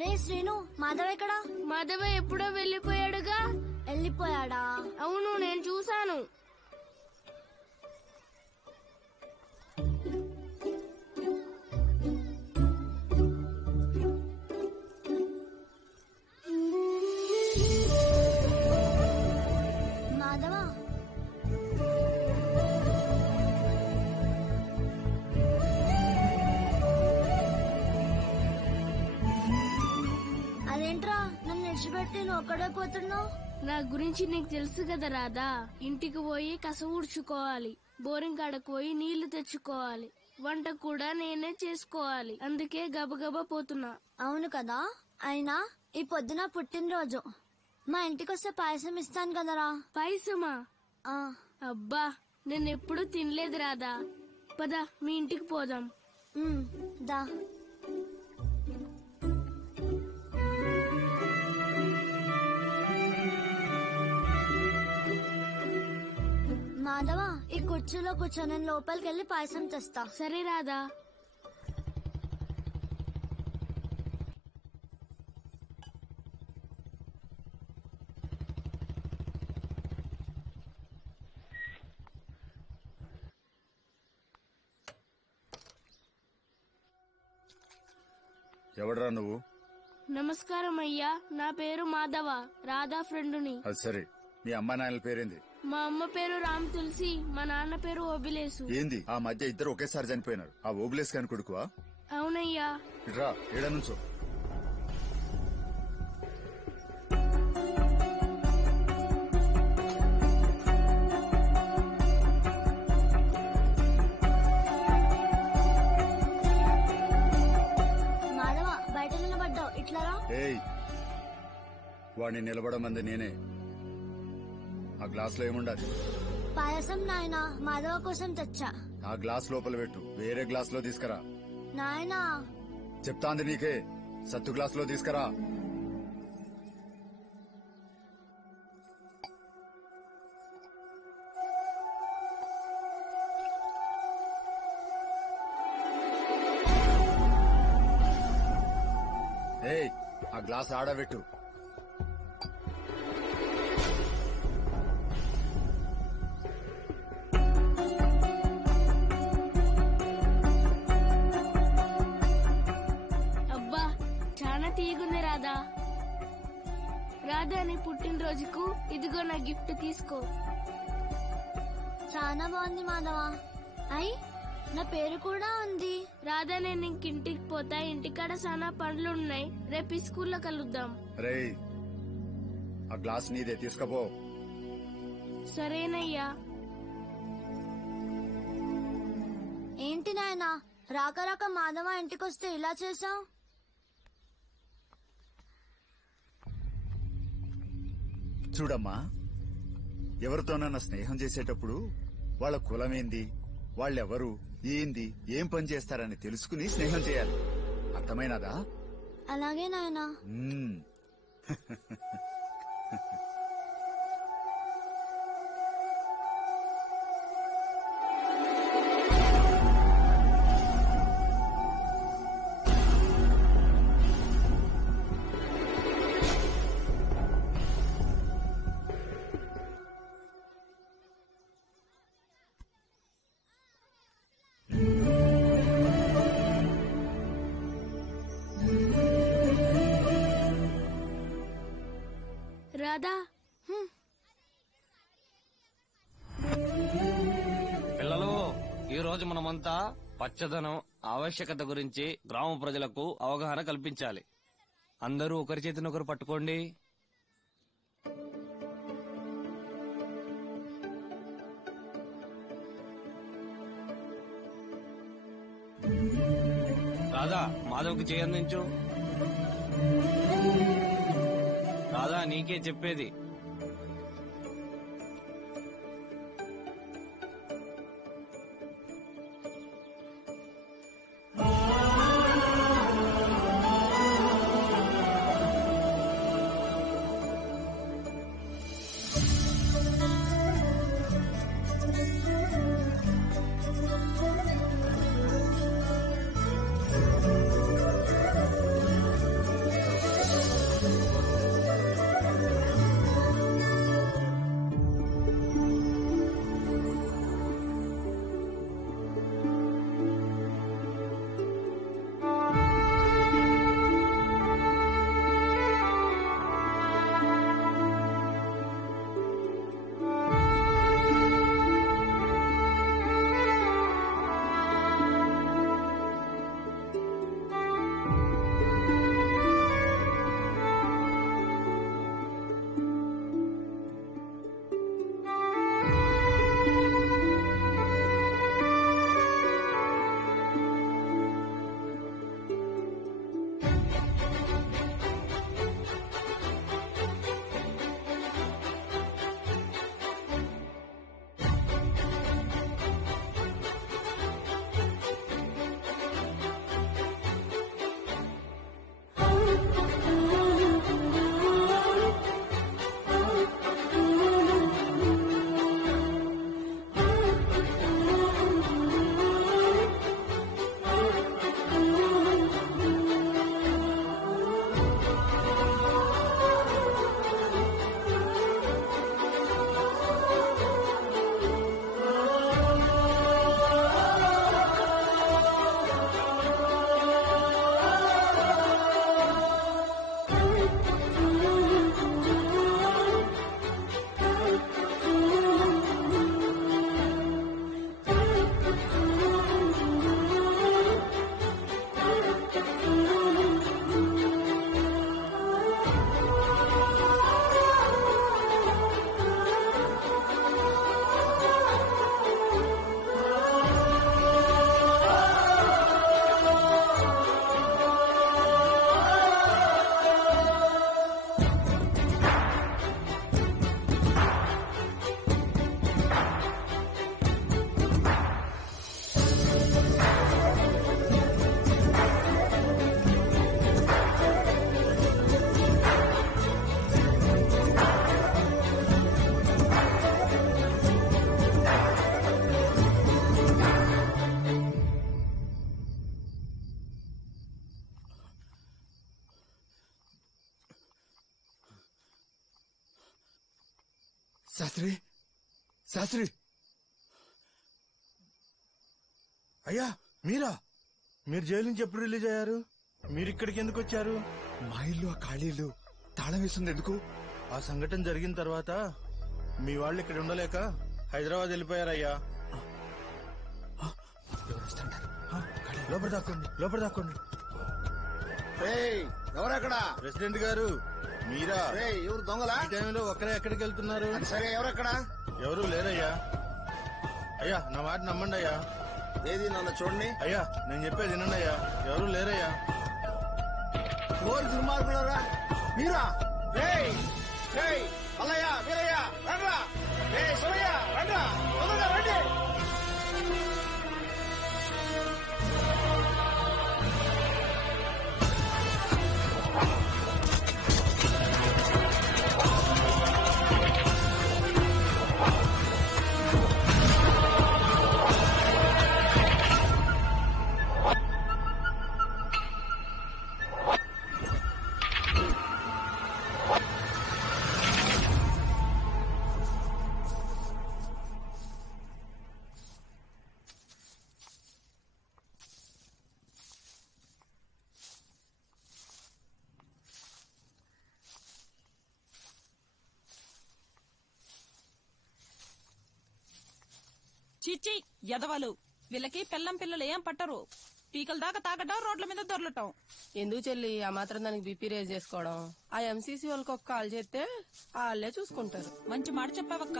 రే శ్రీను, మాధవ్ ఎక్కడా? మాధవ ఎప్పుడో వెళ్ళిపోయాడుగా. వెళ్ళిపోయాడా? అవును, నేను చూశాను. మాధవా, అదేంట్రా నన్ను విడిచిపెట్టి నువ్వు ఒక్కడే పోతున్నావు? నా గురించి నీకు తెలుసు కదా రాధా. ఇంటికి పోయి కస ఊడ్చుకోవాలి, బోరింగ్ కాడకు పోయి నీళ్లు తెచ్చుకోవాలి, వంట కూడా నేనే చేసుకోవాలి. అందుకే గబగబా పోతున్నా. అవును కదా. అయినా ఈ పొద్దున పుట్టినరోజు, మా ఇంటికొస్తే పాయసం ఇస్తాను కదరా. పాయసమా? ఆ, అబ్బా, నేనెప్పుడు తినలేదు రాధా. పద మీ ఇంటికి పోదాం. దా. మాధవ, ఈ కుర్చీలో కూర్చో, నేను లోపలికి వెళ్ళి పాయసం తెస్తా. సరే రాధా. ఎవడరా నువ్వు? నమస్కారం అయ్యా, నా పేరు మాధవ, రాధా ఫ్రెండుని. అది సరే, మీ అమ్మా నాయనల పేరేంది? మా అమ్మ పేరు రామ్ తులసి, మా నాన్న పేరు ఓబిలేసు. ఏంది ఆ మధ్య ఇద్దరు ఒకేసారి చనిపోయినారు? ఆ ఓబులేస్ కాని కొడుకువా? అవునయ్యా. ఇట్రా, ఏడ నుంచో. మాధవ, బయట నిలబడ్డావు, ఇట్లారా. ఏయ్, వాడిని నిలబడమంది నేనే. ఆ గ్లాస్ లో ఏముండాలి? పాయసం నాయనా, మాధవ కోసం తెచ్చా. ఆ గ్లాస్ లోపల పెట్టు, వేరే గ్లాస్ లో తీసుకురా. నాయనా, చెప్తాంది నీకే, సత్తు గ్లాస్ లో తీసుకురా. ఏయ్, ఆ గ్లాస్ ఆడబెట్టు. అబ్బా, చాలా తీయగుంది రాధా. రాధా, నీ పుట్టినరోజుకు ఇదిగో నా గిఫ్ట్ తీసుకో. చాలా బాగుంది మాధవ. అయ్, నా పేరు కూడా ఉంది. రాధా, నేను ఇంటికి పోతా. ఇంటికాడ చాలా పనులున్నాయి. రేపు ఈ స్కూల్లో కలుద్దాం. రేయ్, ఆ గ్లాస్ నీదే, తీసుకపో. సరేనయ్యా. ఏంటి నాయనా, రాక రాక మాధవ ఇంటికొస్తే ఇలా చేసావు? చూడమ్మా, ఎవరితోనన్నా స్నేహం చేసేటప్పుడు వాళ్ళ కులమేంది, వాళ్ళెవరు, ఏంది, ఏం పని చేస్తారని తెలుసుకుని స్నేహం చేయాలి. అర్థమైనదా? అలాగే నాయనా. రాధా, పిల్లలు, ఈ రోజు మనమంతా పచ్చదనం ఆవశ్యకత గురించి గ్రామ ప్రజలకు అవగాహన కల్పించాలి. అందరూ ఒకరి చేతిని ఒకరు పట్టుకోండి. రాధా, మాధవ్కి చేయందించు. రాధా, నీకే చెప్పేది. శాస్త్రి శాస్త్రి అయ్యా మీరా? మీరు జైలు నుంచి ఎప్పుడు రిలీజ్ అయ్యారు? మీరు ఇక్కడికి ఎందుకు వచ్చారు? మా ఇల్లు ఆ ఖాళీలు తాళం వేస్తుంది ఎందుకు? ఆ సంఘటన జరిగిన తర్వాత మీ వాళ్ళు ఇక్కడ ఉండలేక హైదరాబాద్ వెళ్ళిపోయారయ్యా. లోపల దాక్కోండి. ఎవరక్కడ? ప్రెసిడెంట్ గారు మీరా? ఎవరు దొంగలా? ఈ టైంలో ఒక్కరే ఎక్కడికి వెళ్తున్నారు? సరే ఎవరక్కడ? ఎవరు లేరయ్యా. అయ్యా నా మాట నమ్మండి అయ్యా. ఏది నన్ను చూడండి. అయ్యా నేను చెప్పేది వినండి అయ్యా. ఎవరు లేరయ్యా. ఎవరు దుర్మార్గులరా మీరా? మల్లయ్య వీరయ్య రండ్రా. శివయ్య రండ్రా, తొందరగా రండి. చిచ్చి ఎదవలు, వీళ్ళకి పిల్లం పిల్లలు ఏం పట్టరు. పీకల దాకా తాగటం, రోడ్ల మీద దొరలటం. ఎందుకు చెల్లి ఆ మాత్రం దానికి బీపీ రేజ్ చేసుకోవడం? ఆ ఎంసీసీ వాళ్ళకి ఒక కాల్ చేస్తే వాళ్ళే చూసుకుంటారు. మంచి మాట చెప్పావక్క.